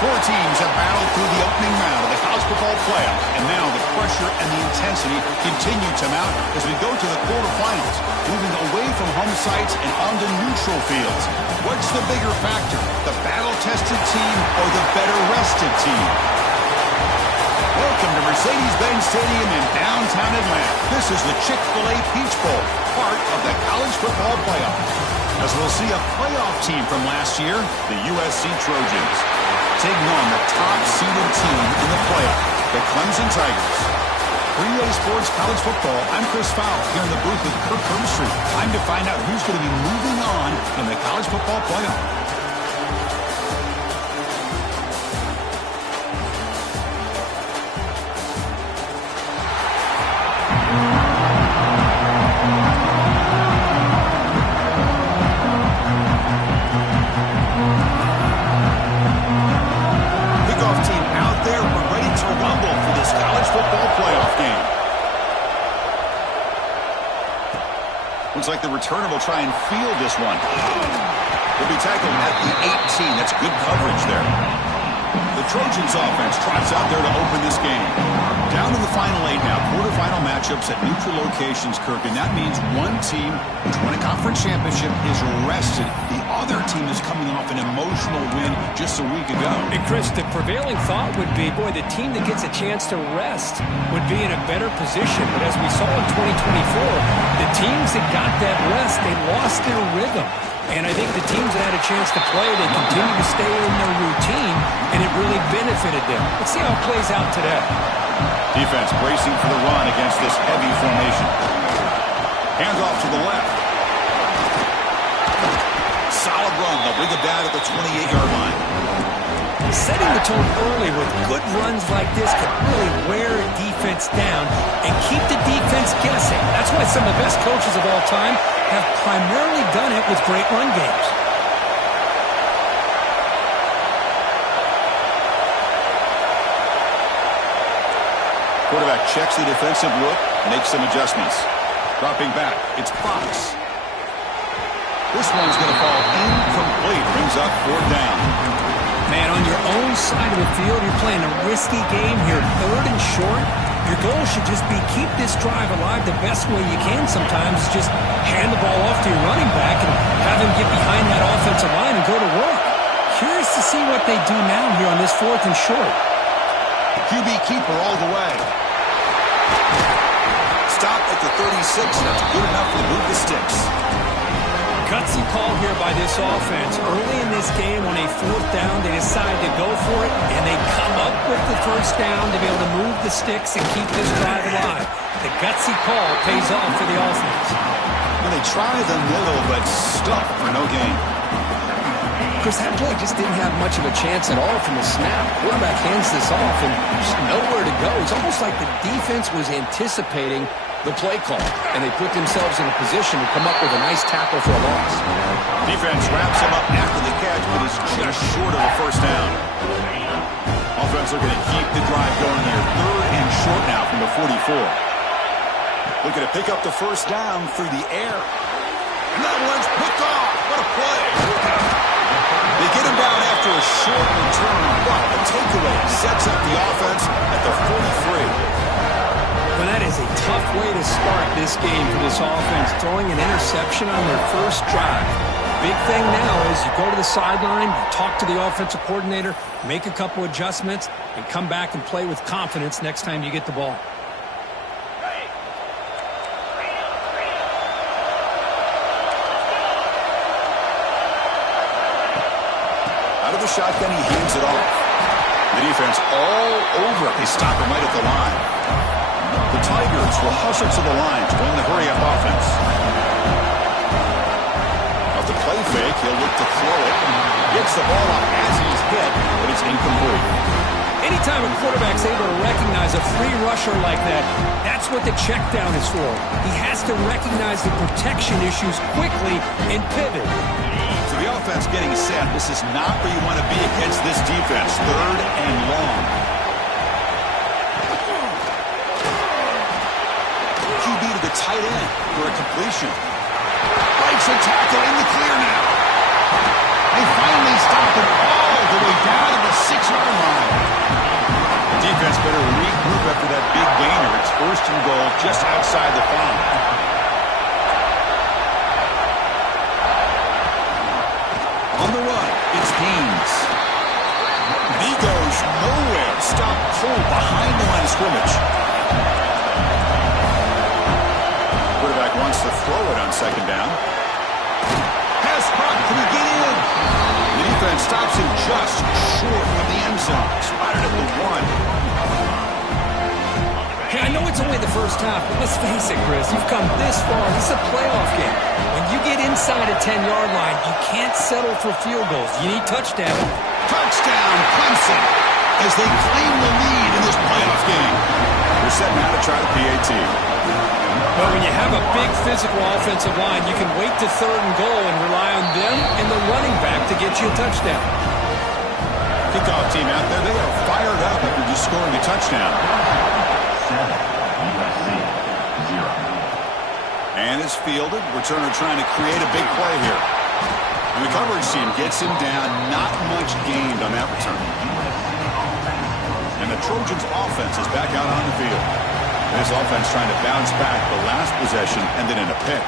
Four teams have battled through the opening round of the college football playoff, and now the pressure and the intensity continue to mount as we go to the quarterfinals, moving away from home sites and onto neutral fields. What's the bigger factor, the battle-tested team or the better-rested team? Welcome to Mercedes-Benz Stadium in downtown Atlanta. This is the Chick-fil-A Peach Bowl, part of the college football playoff. As we'll see a playoff team from last year, the USC Trojans, taking on the top-seeded team in the playoff, the Clemson Tigers. For EA Sports College Football, I'm Chris Fowler here in the booth with Kirk Herbstreit. Time to find out who's going to be moving on in the college football playoff. Looks like the returner will try and field this one. Will be tackled at the 18. That's good coverage there. The Trojans offense trots out there to open this game. Down to the final 8 now. Quarterfinal matchups at neutral locations, Kirk. And that means one team which won a conference championship is rested. The other team is coming off an emotional win just a week ago. And Chris, the prevailing thought would be, boy, the team that gets a chance to rest would be in a better position. But as we saw in 2024, the teams that got that rest, they lost their rhythm. And I think the teams that had a chance to play, they continue to stay in their routine, and it really benefited them. Let's see how it plays out today. Defense bracing for the run against this heavy formation. Handoff to the left. Solid run. They'll bring it down at the 28-yard line. Setting the tone early with good runs like this can really wear a defense down and keep the defense guessing. That's why some of the best coaches of all time have primarily done it with great run games. Quarterback checks the defensive look, makes some adjustments. Dropping back, it's Fox. This one's going to fall incomplete. Brings up 4th down. Man, on your own side of the field, you're playing a risky game here. 3rd and short. Your goal should just be keep this drive alive the best way you can sometimes. Just hand the ball off to your running back and have him get behind that offensive line and go to work. Curious to see what they do now here on this 4th and short. QB keeper all the way. Stop at the 36. That's good enough to move the sticks. Gutsy call here by this offense. Early in this game on a 4th down, they decide to go for it, and they come up with the 1st down to be able to move the sticks and keep this drive alive. The gutsy call pays off for the offense. And they try the middle, but stuck for no gain. Chris, that play just didn't have much of a chance at all from the snap. Quarterback hands this off, and just nowhere to go. It's almost like the defense was anticipating the play call, and they put themselves in a position to come up with a nice tackle for a loss. Defense wraps him up after the catch, but he's just short of a 1st down. Offense looking to keep the drive going here. 3rd and short now from the 44. Looking to pick up the 1st down through the air. And that one's picked off. What a play. They get him down after a short return, but the takeaway sets up the offense at the 43. Well, that is a tough way to start this game for this offense, throwing an interception on their 1st drive. Big thing now is you go to the sideline, you talk to the offensive coordinator, make a couple adjustments, and come back and play with confidence next time you get the ball. Out of the shotgun, he hands it off. The defense all over. They stop him right at the line. The Tigers will hustle to the line to win the hurry-up offense. Off the play fake, he'll look to throw it. Gets the ball up as he's hit, but it's incomplete. Anytime a quarterback's able to recognize a free rusher like that, that's what the check down is for. He has to recognize the protection issues quickly and pivot. So the offense getting set. This is not where you want to be against this defense. 3rd and long. QB to the tight end for a completion. Breaks a tackle in the clear now. They finally stop him all the way down to the 6-yard after that big gainer. It's first and goal just outside the 5. On the run, it's Haynes. He goes nowhere. Stop cold behind the line of scrimmage. Quarterback wants to throw it on second down. Pass caught. Can he get in? The defense stops him just short of the end zone. Spotted at the 1. Hey, I know it's only the first half, but let's face it, Chris. You've come this far. This is a playoff game. When you get inside a 10-yard line, you can't settle for field goals. You need touchdown. Touchdown, Clemson, as they claim the lead in this playoff game. They're set now to try the PAT. But when you have a big physical offensive line, you can wait to third and goal and rely on them and the running back to get you a touchdown. Kickoff team out there, they are fired up after just scoring a touchdown. 7, USC, 0. And it's fielded. Returner trying to create a big play here. And the coverage team gets him down. Not much gained on that return. And the Trojans offense is back out on the field. This offense trying to bounce back the last possession and then in a pick.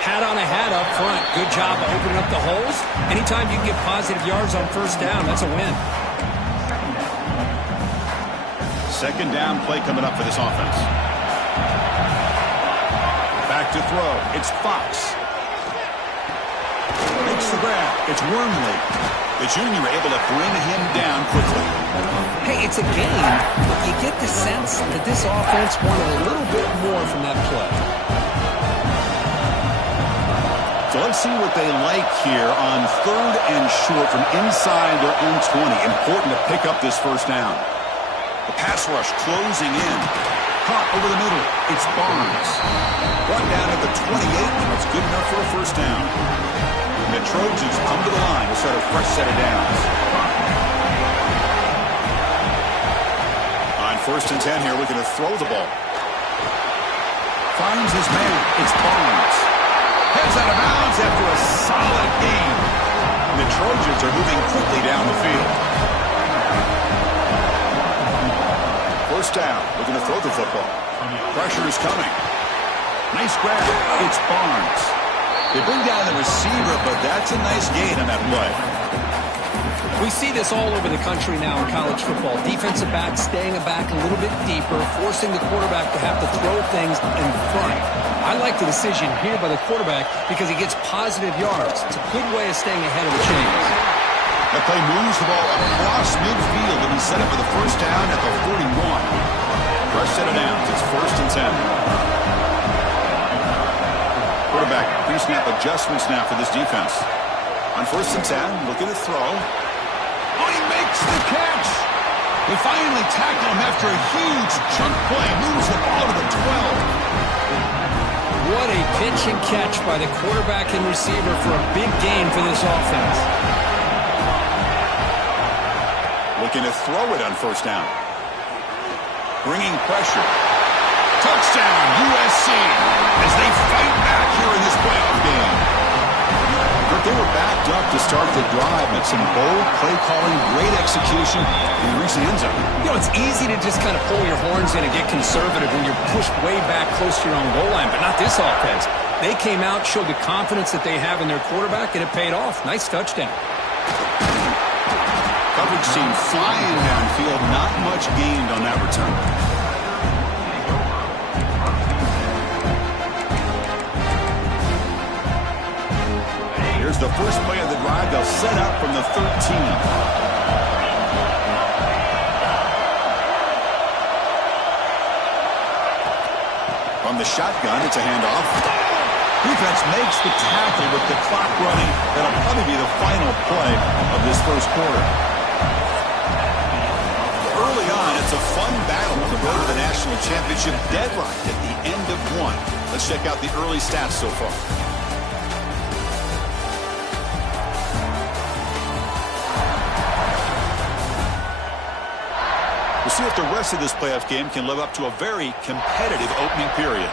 Hat on a hat up front. Good job of opening up the holes. Anytime you can get positive yards on first down, that's a win. Second down play coming up for this offense. Back to throw. It's Fox. Makes the grab. It's Wormley. The junior able to bring him down quickly. Hey, it's a game, but you get the sense that this offense wanted a little bit more from that play. So let's see what they like here on third and short from inside their own 20. Important to pick up this first down. The pass rush closing in. Caught over the middle. It's Barnes. Brought down at the 28, and it's good enough for a first down. And the Trojans come to the line to start a fresh set of downs. On first and 10 here, looking to throw the ball. Finds his man. It's Barnes. Heads out of bounds after a solid gain. And the Trojans are moving quickly down the field. First down, looking to throw the football. Pressure is coming. Nice grab. It's Barnes. They bring down the receiver, but that's a nice gain on that play. We see this all over the country now in college football. Defensive backs staying back a little bit deeper, forcing the quarterback to have to throw things in front. I like the decision here by the quarterback because he gets positive yards. It's a good way of staying ahead of the chains. That play moves the ball across midfield and he set up for the first down at the 41. Fresh set of downs. It's first and 10. Quarterback pre-snap adjustments now for this defense. On first and 10, looking to throw. Oh, he makes the catch. They finally tackle him after a huge chunk play. Moves the ball to the 12. What a pitch and catch by the quarterback and receiver for a big gain for this offense. Looking to throw it on first down. Bringing pressure. Touchdown, USC, as they fight back here in this playoff game. But they were backed up to start the drive, but some bold play calling, great execution, and reach the end zone. You know, it's easy to just kind of pull your horns in and get conservative when you're pushed way back close to your own goal line, but not this offense. They came out, showed the confidence that they have in their quarterback, and it paid off. Nice touchdown. Coverage team flying downfield, not much gained on that return. Here's the first play of the drive. They'll set up from the 13. From the shotgun, it's a handoff. Defense makes the tackle with the clock running. That'll probably be the final play of this first quarter. Early on, it's a fun battle on the road to the national championship, deadlocked at the end of one. Let's check out the early stats so far. We'll see if the rest of this playoff game can live up to a very competitive opening period.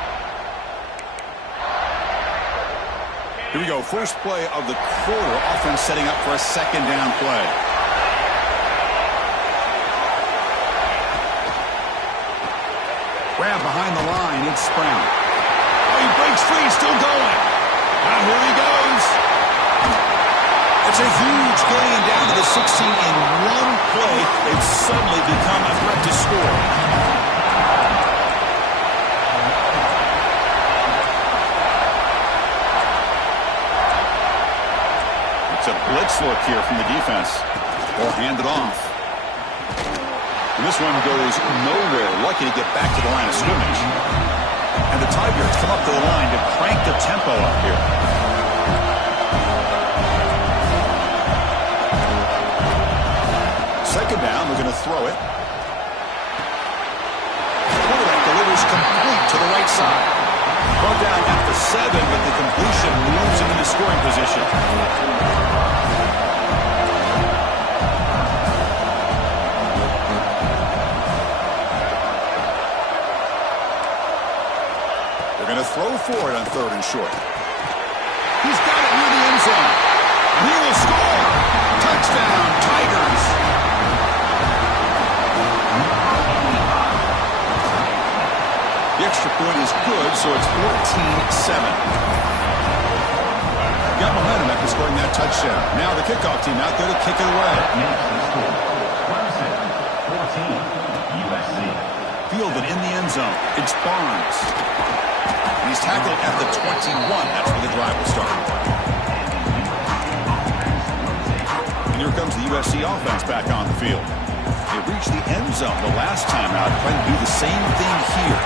Here we go. First play of the quarter. Offense setting up for a second down play. grab behind the line. It's Brown. Oh, he breaks free, still going. Now here he goes. It's a huge gain down to the 16 in one play. They've suddenly become a threat to score. It's a blitz look here from the defense. Or hand it off. And this one goes nowhere. Lucky to get back to the line of scrimmage. And the Tigers come up to the line to crank the tempo up here. Second down, they're going to throw it. Quarterback delivers complete to the right side. Brought down at the 7, but the completion moves him into scoring position. They're going to throw for it on 3rd and short. He's got it near the end zone. And he will score. Touchdown, Tigers. The extra point is good, so it's 14-7. Got momentum after scoring that touchdown. Now the kickoff team out there to kick it away. Clemson, 14, USC. Fielded in the end zone. It's Barnes. He's tackled at the 21. That's where the drive will start. And here comes the USC offense back on the field. They reached the end zone the last time out. Trying to do the same thing here.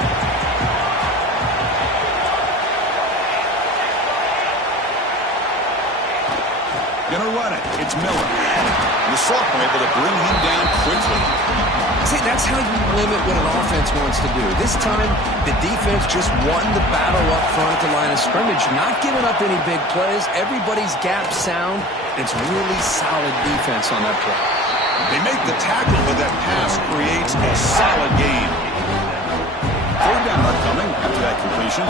Gonna run it. It's Miller. And the sophomore able to bring him down quickly. See, that's how you limit what an offense wants to do. This time, the defense just won the battle up front at the line of scrimmage, not giving up any big plays. Everybody's gap sound. It's really solid defense on that play. They make the tackle, but that pass creates a solid gain. 3rd down upcoming after that completion.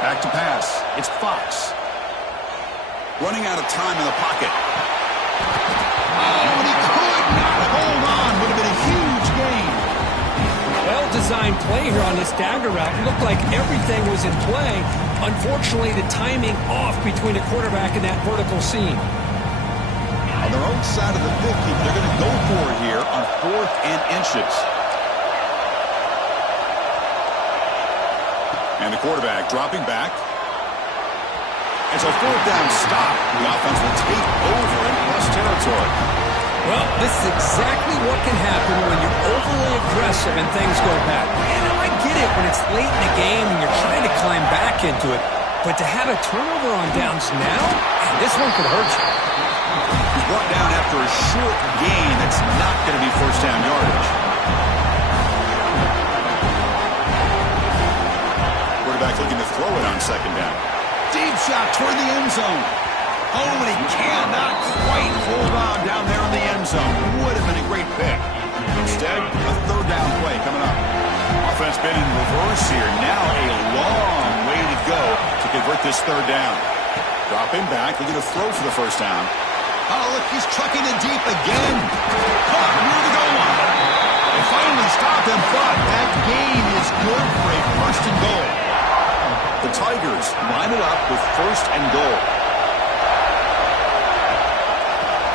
Back to pass. It's Fox. Running out of time in the pocket. Oh, and he could not hold on. Would have been a huge gain. Well-designed play here on this dagger route. It looked like everything was in play. Unfortunately, the timing off between the quarterback and that vertical seam. On their own side of the 50, they're going to go for it here on 4th and inches. And the quarterback dropping back. It's a 4th down stop. The offense will take over in plus territory. Well, this is exactly what can happen when you're overly aggressive and things go bad. And I get it when it's late in the game and you're trying to climb back into it. But to have a turnover on downs now, this one could hurt you. He's brought down after a short gain that's not going to be 1st down yardage. Quarterback looking to throw it on 2nd down. Deep shot toward the end zone. Oh, and he cannot quite hold on down there in the end zone. Would have been a great pick. Instead, a 3rd down play coming up. Offense been in reverse here. Now a long way to go to convert this 3rd down. Dropping back, looking to throw for the 1st down. Oh, look, he's trucking it deep again. Caught near the goal line. They finally stopped him, but that gain is good for a 1st and goal. The Tigers line it up with 1st and goal.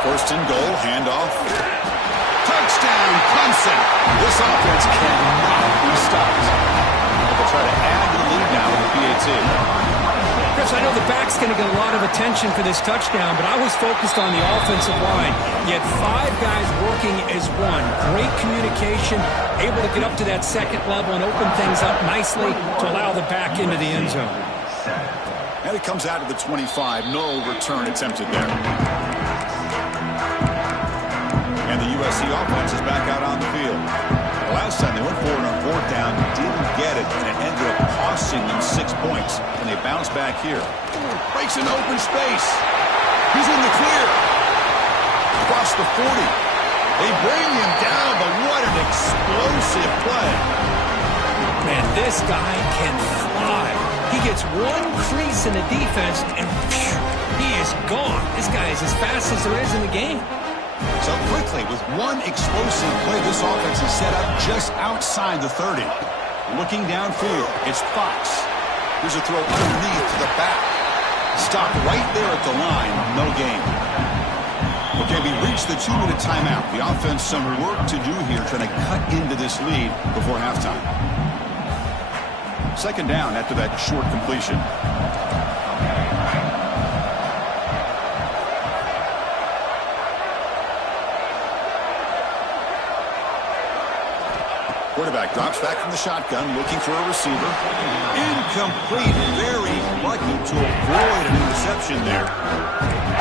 1st and goal, handoff. Touchdown, Clemson. This offense cannot be stopped. They'll try to add to the lead now with the PAT. Chris, I know the back's going to get a lot of attention for this touchdown, but I was focused on the offensive line. You had 5 guys working as one. Great communication, able to get up to that 2nd level and open things up nicely to allow the back into the end zone. And it comes out of the 25. No return attempted there. And the USC offense is back out on the field. The last time they went for it on 4th down, didn't get it, and it ended up costing them 6 points. And they bounce back here. Breaks an open space. He's in the clear. Across the 40. They bring him down, but what an explosive play. Man, this guy can fly. He gets one crease in the defense, and phew, is gone. This guy is as fast as there is in the game. So quickly, with one explosive play, this offense is set up just outside the 30. Looking downfield, it's Fox. Here's a throw underneath to the back. Stop right there at the line, no gain. Okay, we reached the 2-minute timeout. The offense some work to do here, trying to cut into this lead before halftime. Second down after that short completion. Quarterback drops back from the shotgun, looking for a receiver. Incomplete. Very lucky to avoid an interception there.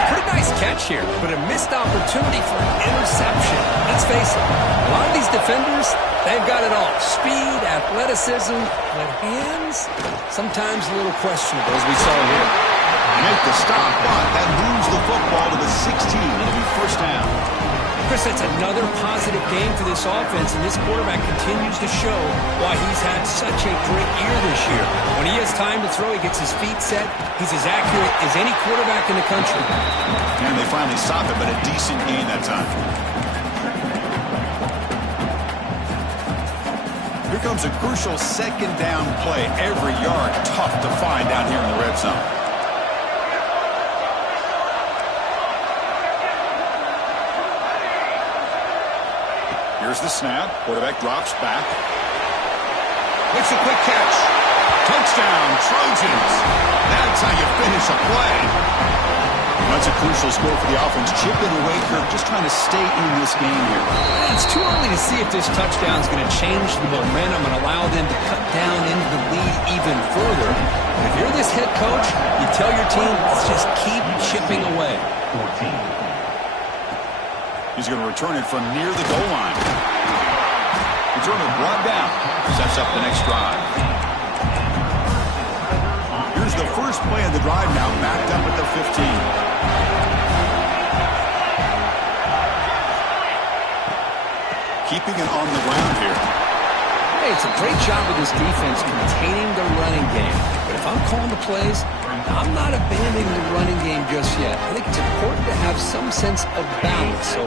Pretty nice catch here, but a missed opportunity for an interception. Let's face it, a lot of these defenders, they've got it all. Speed, athleticism, but hands, sometimes a little questionable, as we saw here. Make the stop, but that moves the football to the 16. It'll be first down. Chris, that's another positive game for this offense, and this quarterback continues to show why he's had such a great year this year. When he has time to throw, he gets his feet set. He's as accurate as any quarterback in the country. And they finally stop it, but a decent gain that time. Here comes a crucial second down play. Every yard tough to find down here in the red zone. Here's the snap. Quarterback drops back. It's a quick catch. Touchdown, Trojans. That's how you finish a play. That's a crucial score for the offense. Chipping away, Kirk, just trying to stay in this game here. It's too early to see if this touchdown is going to change the momentum and allow them to cut down into the lead even further. If you're this head coach, you tell your team, let's just keep chipping away. 14. He's going to return it from near the goal line. Returner brought down. Sets up the next drive. Here's the first play of the drive now, backed up at the 15. Keeping it on the ground here. Hey, it's a great job of this defense containing the running game. But if I'm calling the plays, I'm not abandoning the running game just yet. I think it's important to have some sense of balance. So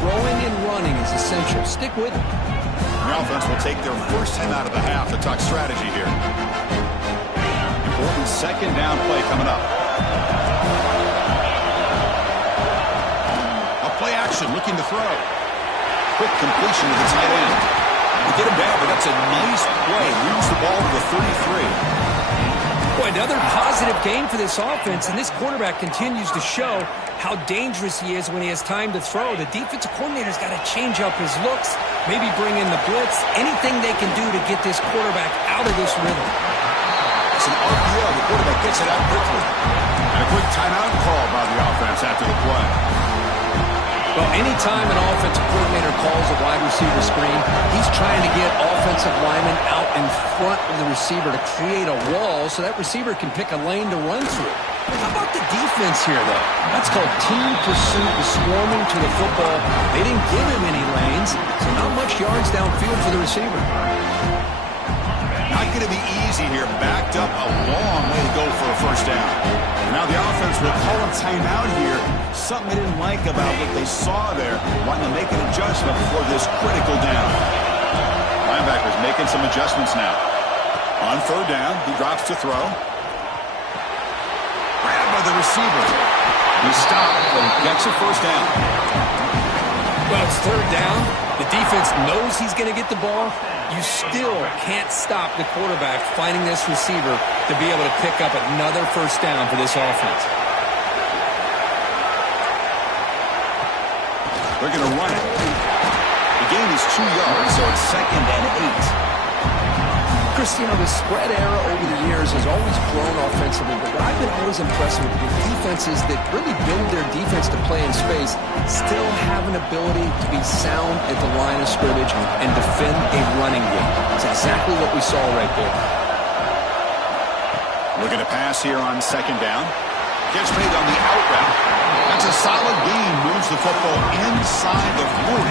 throwing and running is essential. Stick with it. The offense will take their first time out of the half to talk strategy here. Important second down play coming up. A play action looking to throw. Quick completion to the tight end. They get him down, but that's a nice play. Moves the ball to the 33. Boy, another positive game for this offense, and this quarterback continues to show how dangerous he is when he has time to throw. The defensive coordinator's got to change up his looks, maybe bring in the blitz, anything they can do to get this quarterback out of this rhythm. It's an RPO. The quarterback gets it out quickly. And a quick timeout call by the offense after the play. Well, anytime an offensive coordinator calls a wide receiver screen, he's trying to get offensive linemen out in front of the receiver to create a wall so that receiver can pick a lane to run through. How about the defense here, though? That's called team pursuit and swarming to the football. They didn't give him any lanes, so not much yards downfield for the receiver. Not going to be easy here. Backed up a long way to go for a first down. Now the offense will call a timeout here. Something they didn't like about what they saw there. Wanting to make an adjustment for this critical down. Linebackers making some adjustments now. On third down, he drops to throw. Grabbed by the receiver. He stopped, but he gets a first down. Well, it's third down. The defense knows he's going to get the ball. You still can't stop the quarterback finding this receiver to be able to pick up another first down for this offense. They're going to run it. The gain is 2 yards, so it's 2nd and 8. Chris, you know, the spread era over the years has always grown offensively, but what I've been always impressed with defenses that really build their defense to play in space still have an ability to be sound at the line of scrimmage and defend a running game. It's exactly what we saw right there. Looking to pass here on second down. Gets made on the out route. That's a solid gain. Moves the football inside the 40.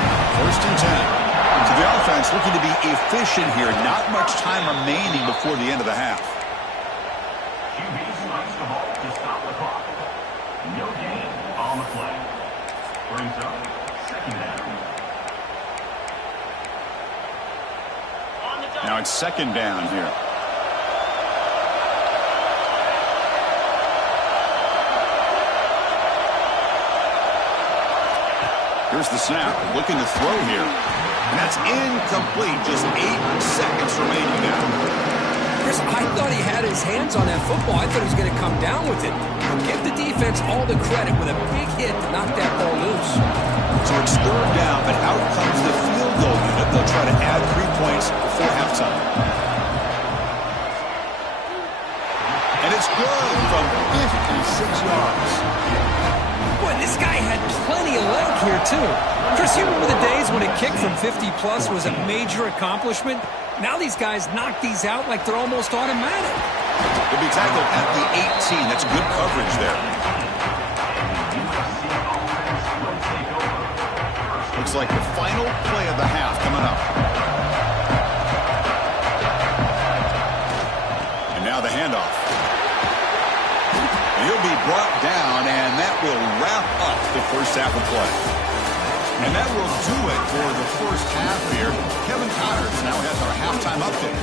1st and 10. So the offense looking to be efficient here. Not much time remaining before the end of the half. QB slides the ball to stop the clock. No Brings up second down. Now it's second down here. Here's the snap, looking to throw here. And that's incomplete. Just 8 seconds remaining now. Chris, I thought he had his hands on that football. I thought he was going to come down with it. But give the defense all the credit with a big hit to knock that ball loose. So it's third down, but out comes the field goal unit. They'll try to add 3 points before halftime. And it's good from 56 yards. Boy, this guy had plenty of leg here, too. Chris, you remember the days when a kick from 50-plus was a major accomplishment? Now these guys knock these out like they're almost automatic. He'll be tackled at the 18. That's good coverage there. Looks like the final play of the half coming up. And now the handoff. He'll be brought down, and that will wrap up the first half of play. And that will do it for the first half here. Kevin Connors now has our halftime update.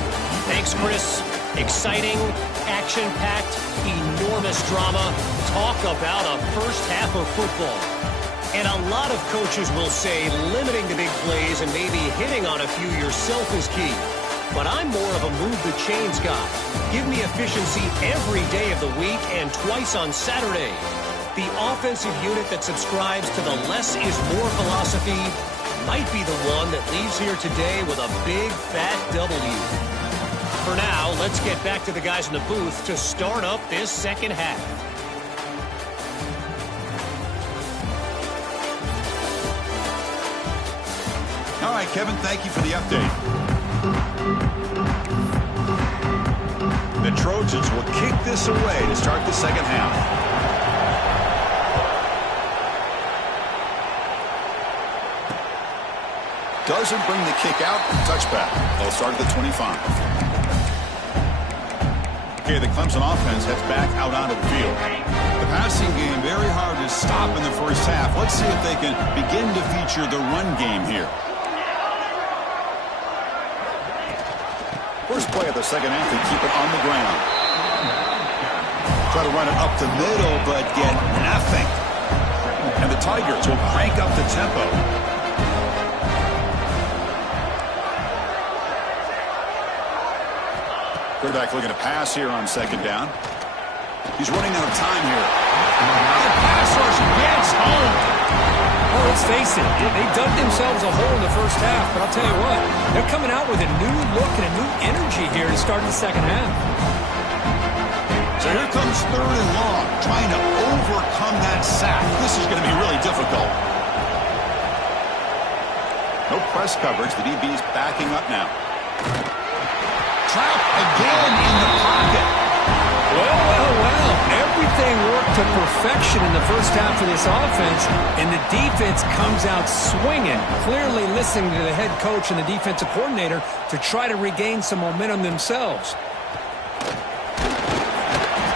Thanks, Chris. Exciting, action-packed, enormous drama. Talk about a first half of football. And a lot of coaches will say limiting the big plays and maybe hitting on a few yourself is key. But I'm more of a move-the-chains guy. Give me efficiency every day of the week and twice on Saturday. The offensive unit that subscribes to the less is more philosophy might be the one that leaves here today with a big, fat W. For now, let's get back to the guys in the booth to start up this second half. All right, Kevin, thank you for the update. The Trojans will kick this away to start the second half. Doesn't bring the kick out. Touchback. They'll start at the 25. Okay, the Clemson offense heads back out onto the field. The passing game very hard to stop in the first half. Let's see if they can begin to feature the run game here. First play of the second half, they keep it on the ground. Try to run it up the middle, but get nothing. And the Tigers will crank up the tempo. Quarterback looking to pass here on second down. He's running out of time here. The pass rush gets home. Well, let's face it, they dug themselves a hole in the first half, but I'll tell you what, they're coming out with a new look and a new energy here to start the second half. So here comes third and long, trying to overcome that sack. This is going to be really difficult. No press coverage. The DB's backing up now. Trap again in the pocket. Well. Everything worked to perfection in the first half of this offense, and the defense comes out swinging, clearly listening to the head coach and the defensive coordinator to try to regain some momentum themselves.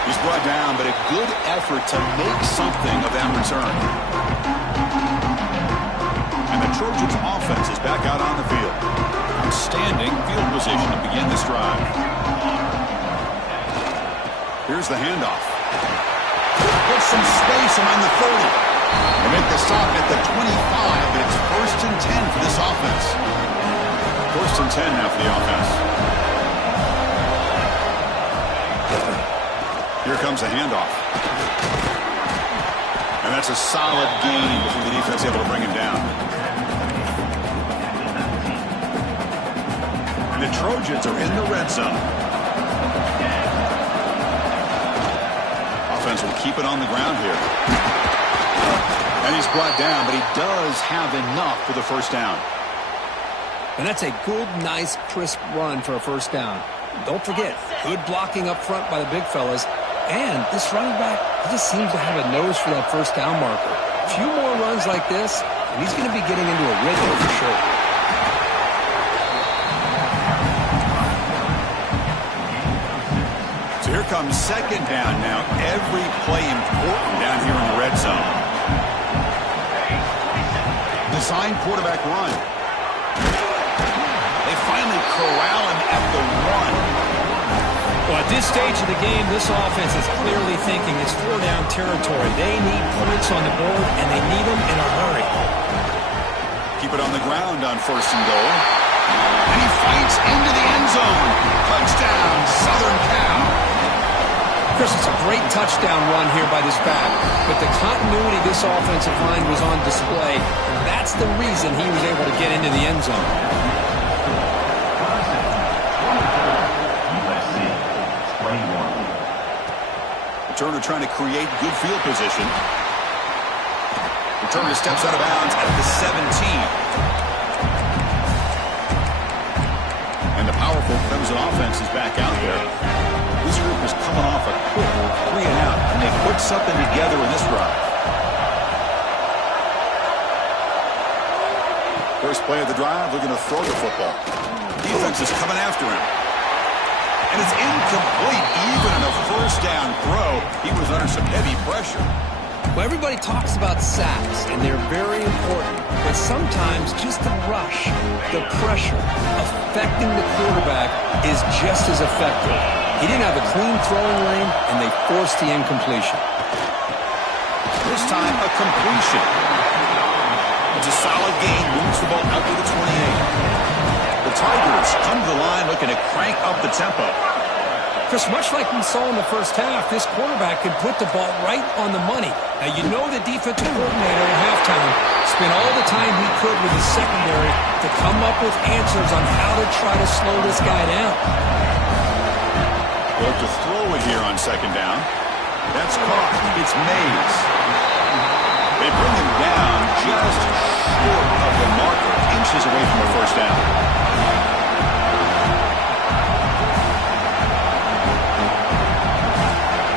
He's brought down, but a good effort to make something of that return. And the Trojans offense is back out on the field. Outstanding field position to begin this drive. Here's the handoff. Put some space around the 30. They make the stop at the 25, but it's first and 10 for this offense. First and 10 now for the offense. Here comes the handoff. And that's a solid gain before the defense able to bring him down. And the Trojans are in the red zone. Offense will keep it on the ground here. And he's brought down, but he does have enough for the first down. And that's a good, nice, crisp run for a first down. Don't forget, good blocking up front by the big fellas. And this running back, he just seems to have a nose for that first down marker. A few more runs like this, and he's going to be getting into a rhythm for sure. So here comes second down now. Every play important down here in the red zone. design quarterback run. They finally corral him at the 1. Well, at this stage of the game, this offense is clearly thinking it's 4-down territory. They need points on the board, and they need them in a hurry. Keep it on the ground on 1st and goal. And he fights into the end zone. Touchdown, Southern Cal. Chris, it's a great touchdown run here by this back, but the continuity of this offensive line was on display, and that's the reason he was able to get into the end zone. Returner trying to create good field position. Returner steps out of bounds at the 17. And the powerful Clemson offense is back out there. This group is coming off a quick 3-and-out, and they put something together in this drive. First play of the drive, they're going to throw the football. Defense is coming after him. And it's incomplete, even in a 1st down throw. He was under some heavy pressure. Well, everybody talks about sacks, and they're very important. But sometimes just the rush, the pressure, affecting the quarterback is just as effective. He didn't have a clean throwing lane, and they forced the incompletion. This time, a completion. It's a solid gain, moves the ball out to the 28. The Tigers come to the line looking to crank up the tempo. Chris, much like we saw in the first half, this quarterback can put the ball right on the money. Now, you know the defensive coordinator at halftime spent all the time he could with his secondary to come up with answers on how to try to slow this guy down. Well, to throw it here on 2nd down. That's caught. It's Mays. They bring him down just short of the marker, inches away from the 1st down.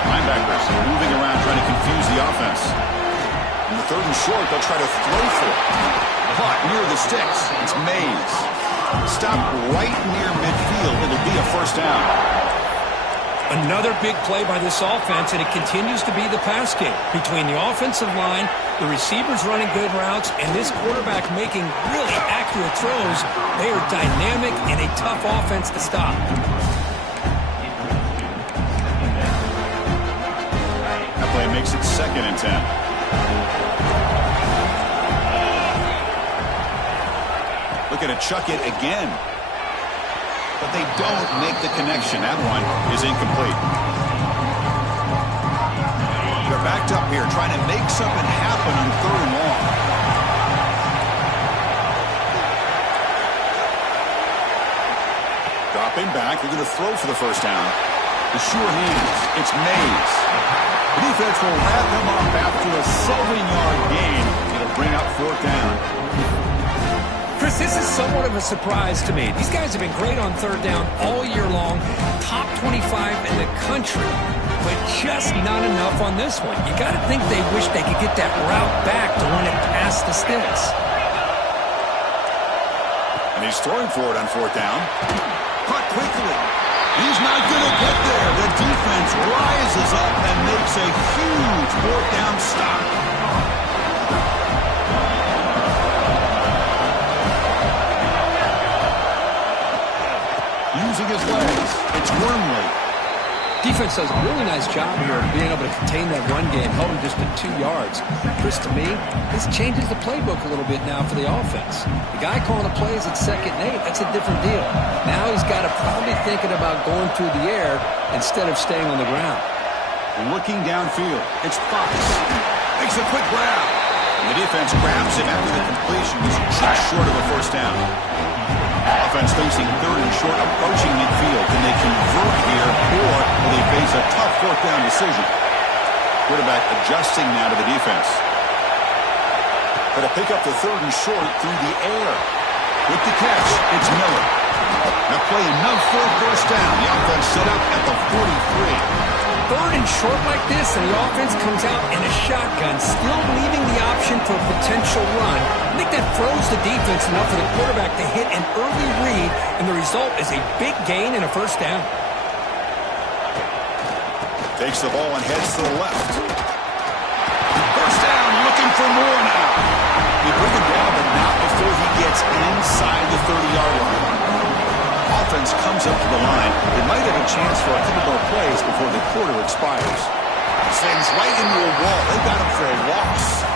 Linebackers moving around trying to confuse the offense. In the 3rd and short, they'll try to throw for it. Caught near the sticks. It's Mays. Stopped right near midfield. It'll be a 1st down. Another big play by this offense, and it continues to be the pass game. Between the offensive line, the receivers running good routes, and this quarterback making really accurate throws, they are dynamic and a tough offense to stop. That play makes it 2nd and 10. Looking to chuck it again. But they don't make the connection. That one is incomplete. They're backed up here trying to make something happen on 3rd and long. Dropping back. They're going to throw for the 1st down. The sure hands. It's Mays. The defense will wrap him up after a 7-yard gain. It'll bring up 4th down. Chris, this is somewhat of a surprise to me. These guys have been great on 3rd down all year long, top 25 in the country, but just not enough on this one. You got to think they wish they could get that route back to run it past the sticks. And he's throwing for it on 4th down. Caught quickly. He's not going to get there. The defense rises up and makes a huge 4th down stop. Using his legs. It's Wormley. Defense does a really nice job here of being able to contain that run game, held him just to 2 yards. Chris, to me, this changes the playbook a little bit now for the offense. The guy calling the plays at 2nd and 8, that's a different deal. Now he's got to probably thinking about going through the air instead of staying on the ground. Looking downfield. It's Fox. Makes a quick grab. And the defense grabs him after the completion. He's just short of a 1st down. Offense facing 3rd and short, approaching midfield. Can they convert here, or will they face a tough 4th down decision? Quarterback adjusting now to the defense. Going to pick up the 3rd and short through the air. With the catch, it's Miller. Now play enough for a 1st down. The offense set up at the 43. 3rd and short like this, and the offense comes out in a shotgun, still leaving the option for a potential run. I think that froze the defense enough for the quarterback to hit an early read, and the result is a big gain and a 1st down. Takes the ball and heads to the left. 1st down, looking for more now. They bring him down, but That's inside the 30-yard line. Offense comes up to the line. They might have a chance for a couple more plays before the quarter expires. Sends right into a wall. They got him for a loss.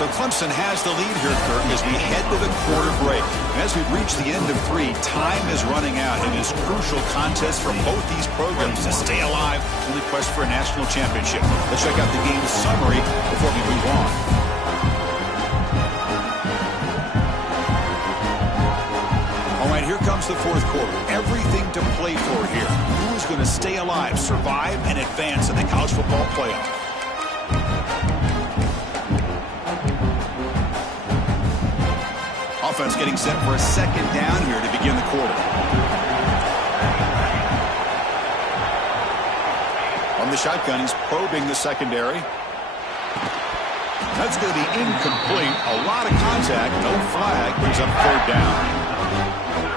So Clemson has the lead here, Kirk, as we head to the quarter break. And as we reach the end of 3, time is running out. It is a crucial contest for both these programs to stay alive in the quest for a national championship. Let's check out the game's summary before we move on. All right, here comes the fourth quarter. Everything to play for here. Who is going to stay alive, survive, and advance in the college football playoff? Offense getting set for a second down here to begin the quarter. On the shotgun, he's probing the secondary. That's going to be incomplete. A lot of contact, no flag, brings up third down.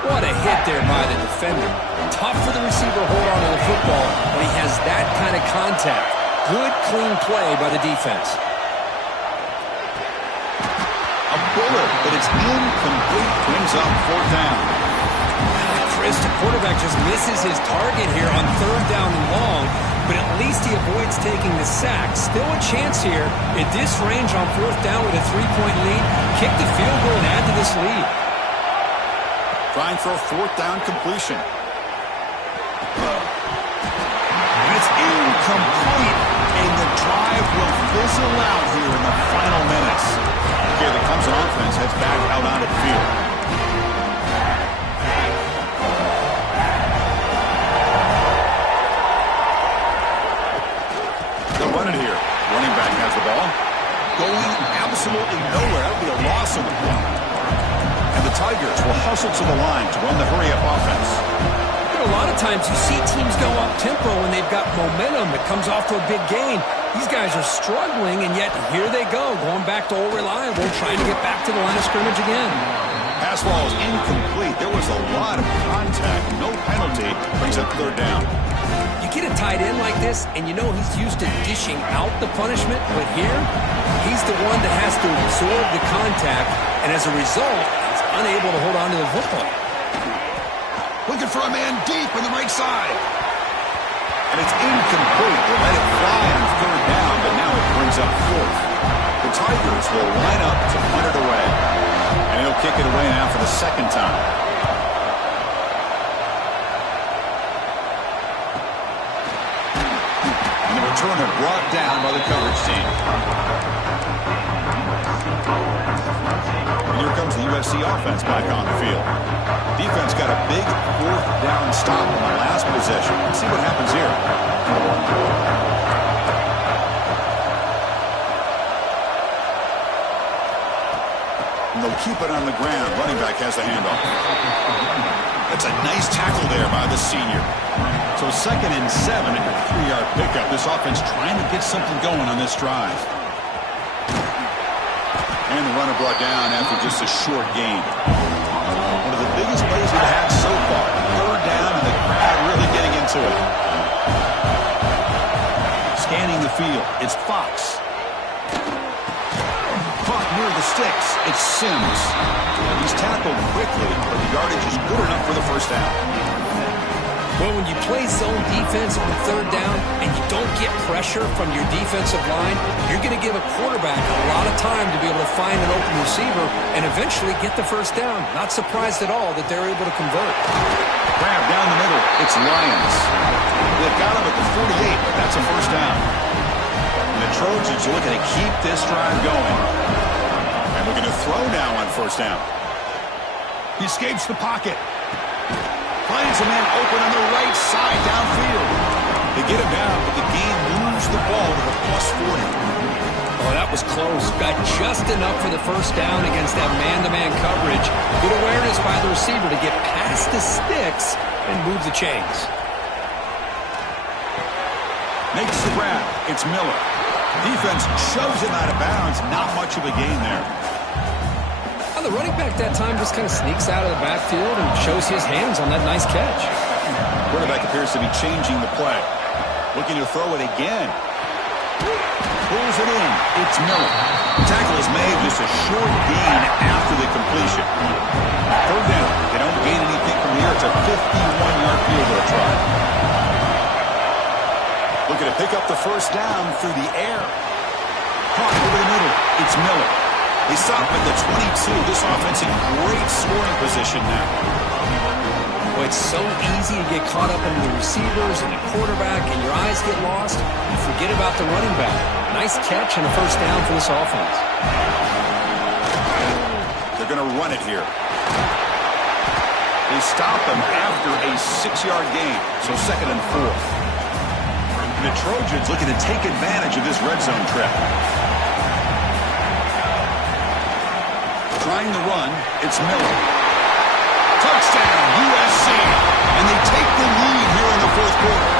What a hit there by the defender. Tough for the receiver to hold on to the football when he has that kind of contact. Good, clean play by the defense. A bullet, but it's incomplete. Brings up fourth down. Chris, the quarterback just misses his target here on third down and long, but at least he avoids taking the sack. Still a chance here at this range on fourth down with a 3-point lead. Kick the field goal and add to this lead. Trying for a fourth down completion. And it's incomplete. And the drive will fizzle out here in the final minutes. Okay, the Clemson offense heads back out onto the field. They'll run it here. Running back has the ball. Going absolutely nowhere. That would be a loss of the play. And the Tigers will hustle to the line to run the hurry-up offense. You know, a lot of times you see teams go up-tempo when they've got momentum that comes off to a big gain. These guys are struggling, and yet here they go, going back to old reliable, trying to get back to the line of scrimmage again. Pass ball is incomplete. There was a lot of contact. No penalty. Brings up third down. You get a tight end like this, and you know he's used to dishing out the punishment, but here, he's the one that has to absorb the contact, and as a result, he's unable to hold on to the football. Looking for a man deep on the right side. And it's incomplete. They let it fly on third down, but now it brings up fourth. The Tigers will line up to punt it away. And he'll kick it away now for the second time. And the returner brought down by the coverage team. And here comes the USC offense back on the field. Defense got a big fourth down stop on the last possession. Let's see what happens here. And they'll keep it on the ground. Running back has the handoff. That's a nice tackle there by the senior. So 2nd and 7 at a 3-yard pickup. This offense trying to get something going on this drive. And the runner brought down after just a short gain. One of the biggest plays we've had so far. Third down, and the crowd really getting into it. Scanning the field, it's Fox. Caught near the sticks, it's Sims. He's tackled quickly, but the yardage is good enough for the first down. Well, when you play zone defense on third down and you don't get pressure from your defensive line, you're going to give a quarterback a lot of time to be able to find an open receiver and eventually get the first down. Not surprised at all that they're able to convert. Grab down the middle. It's Lions. They've got him at the 48, but that's a first down. And the Trojans are looking to keep this drive going. And looking to throw now on first down. He escapes the pocket. Finds a man open on the right side downfield. They get him down, but the game moves the ball to the +40. Oh, that was close. Got just enough for the first down against that man-to-man coverage. Good awareness by the receiver to get past the sticks and move the chains. Makes the grab. It's Miller. Defense shoves him out of bounds. Not much of a gain there. The running back that time just kind of sneaks out of the backfield and shows his hands on that nice catch. Quarterback appears to be changing the play. Looking to throw it again. Pulls it in. It's Miller. Tackle is made, just a short gain after the completion. Third down. They don't gain anything from here. It's a 51-yard field goal try. Looking to pick up the first down through the air. Caught over the middle. It's Miller. They stop at the 22. This offense in great scoring position now. Well, it's so easy to get caught up in the receivers and the quarterback, and your eyes get lost. You forget about the running back. Nice catch and a first down for this offense. They're going to run it here. They stop him after a 6-yard gain, so 2nd and 4. And the Trojans looking to take advantage of this red zone trip. Trying to run, it's Miller. Touchdown, USC. And they take the lead here in the 4th quarter.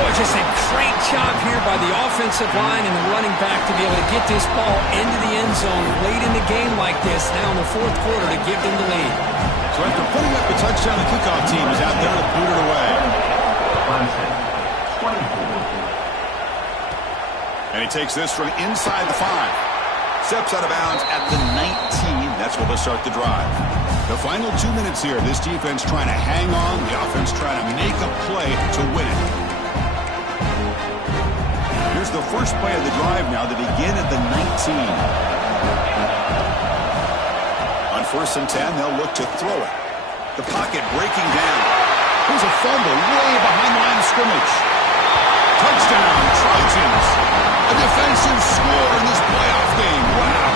Boy, just a great job here by the offensive line and the running back to be able to get this ball into the end zone late in the game like this, now in the 4th quarter, to give them the lead. So after putting up the touchdown, the kickoff team is out there to boot it away. And he takes this from inside the 5. Steps out of bounds at the 19. That's where they'll start the drive. The final 2 minutes here. This defense trying to hang on. The offense trying to make a play to win it. Here's the first play of the drive now. They begin at the 19. On 1st and 10, they'll look to throw it. The pocket breaking down. Here's a fumble way behind the line of scrimmage. Touchdown, Trojans. A defensive score in this playoff game. Wow.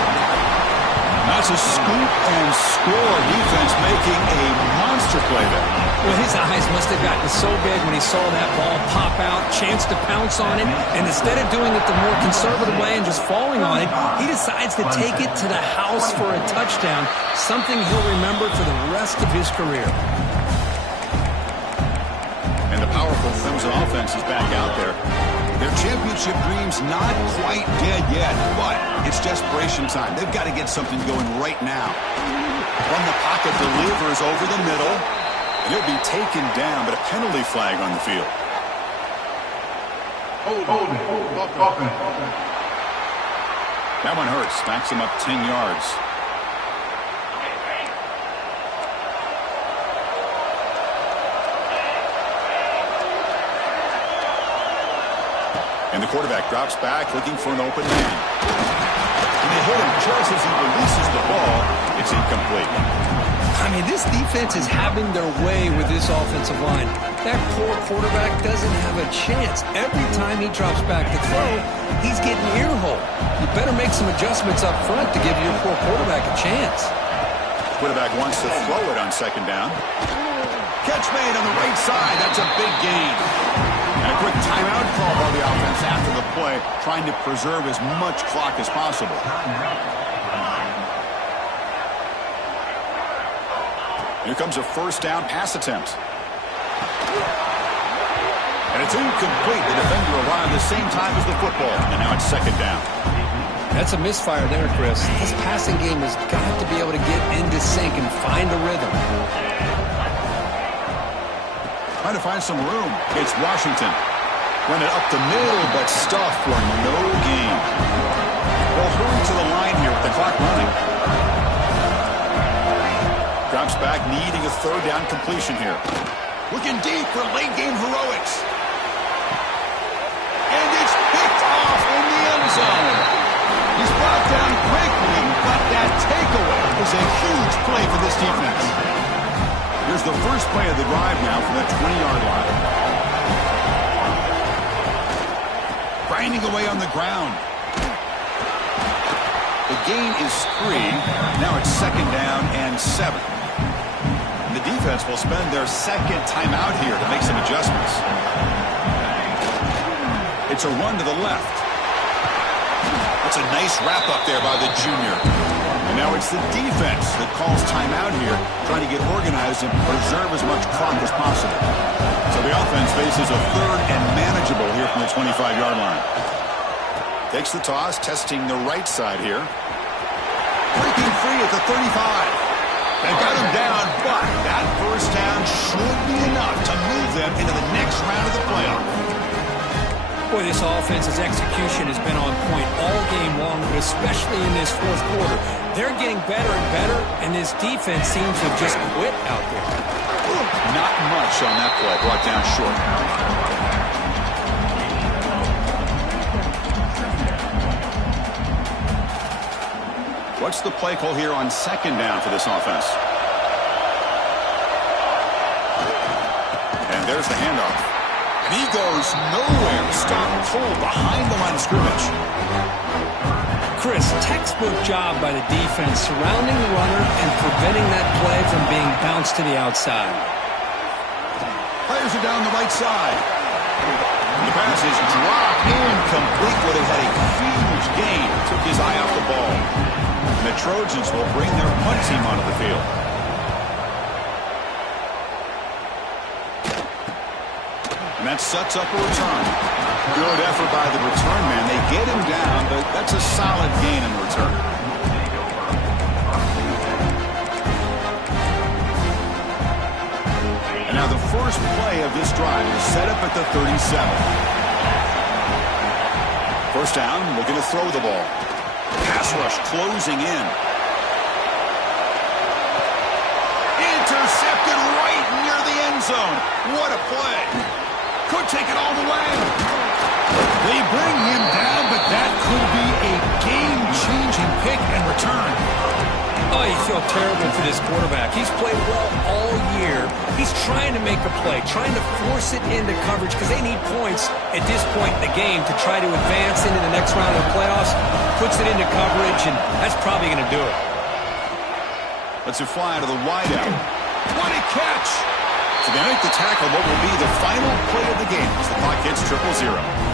That's a scoop and score. Defense making a monster play there. Well, his eyes must have gotten so big when he saw that ball pop out, chance to pounce on it, and instead of doing it the more conservative way and just falling on it, he decides to take it to the house for a touchdown, something he'll remember for the rest of his career. And the powerful Clemson offense is back out there. Their championship dream's not quite dead yet, but it's desperation time. They've got to get something going right now. From the pocket, delivers over the middle, and he'll be taken down, but a penalty flag on the field. That one hurts. Backs him up 10 yards. And the quarterback drops back, looking for an open man. And they hit him just as he releases the ball. It's incomplete. I mean, this defense is having their way with this offensive line. That poor quarterback doesn't have a chance. Every time he drops back to throw, he's getting ear-hole. You better make some adjustments up front to give your poor quarterback a chance. Quarterback wants to throw it on 2nd down. Catch made on the right side. That's a big gain. And a quick timeout call by the offense after the play, trying to preserve as much clock as possible. Here comes a 1st down pass attempt. And it's incomplete. The defender arrived the same time as the football. And now it's 2nd down. That's a misfire there, Chris. This passing game has got to be able to get into sync and find a rhythm. Trying to find some room. It's Washington. Run it up the middle, but stuffed for no gain. Well, hurry to the line here with the clock running. Drops back, needing a 3rd down completion here. Looking deep for late game heroics. And it's picked off in the end zone. He's brought down quickly, but that takeaway is a huge play for this defense. Here's the first play of the drive now from that 20-yard line. Grinding away on the ground. The gain is 3. Now it's 2nd down and 7. And the defense will spend their 2nd timeout here to make some adjustments. It's a run to the left. That's a nice wrap up there by the junior. And now it's the defense that calls timeout here, trying to get organized and preserve as much clock as possible. So the offense faces a 3rd and manageable here from the 25-yard line. Takes the toss, testing the right side here. Breaking free at the 35. They got him down, but that first down should be enough to move them into the next round of the playoff. Boy, this offense's execution has been on point all game long, but especially in this fourth quarter. They're getting better and better, and this defense seems to have just quit out there. Not much on that play, brought down short. What's the play call here on second down for this offense? And there's the handoff. And he goes nowhere. Stop pull behind the line of scrimmage. Chris, textbook job by the defense surrounding the runner and preventing that play from being bounced to the outside. Players are down the right side. The pass is dropped incomplete, where they had a huge gain. Took his eye off the ball. And the Trojans will bring their punt team onto the field. And that sets up a return. Good effort by the return man. They get him down, but that's a solid gain in return. And now the first play of this drive is set up at the 37. First down, looking to throw the ball. Pass rush closing in. Intercepted right near the end zone. What a play. Could take it all the way. They bring him down, but that could be a game-changing pick and return. Oh, you feel terrible for this quarterback. He's played well all year. He's trying to make a play, trying to force it into coverage because they need points at this point in the game to try to advance into the next round of the playoffs. Puts it into coverage, and that's probably going to do it. Let's fly out of the wideout. What a catch! So they make the tackle what will be the final play of the game as the clock hits 0-0.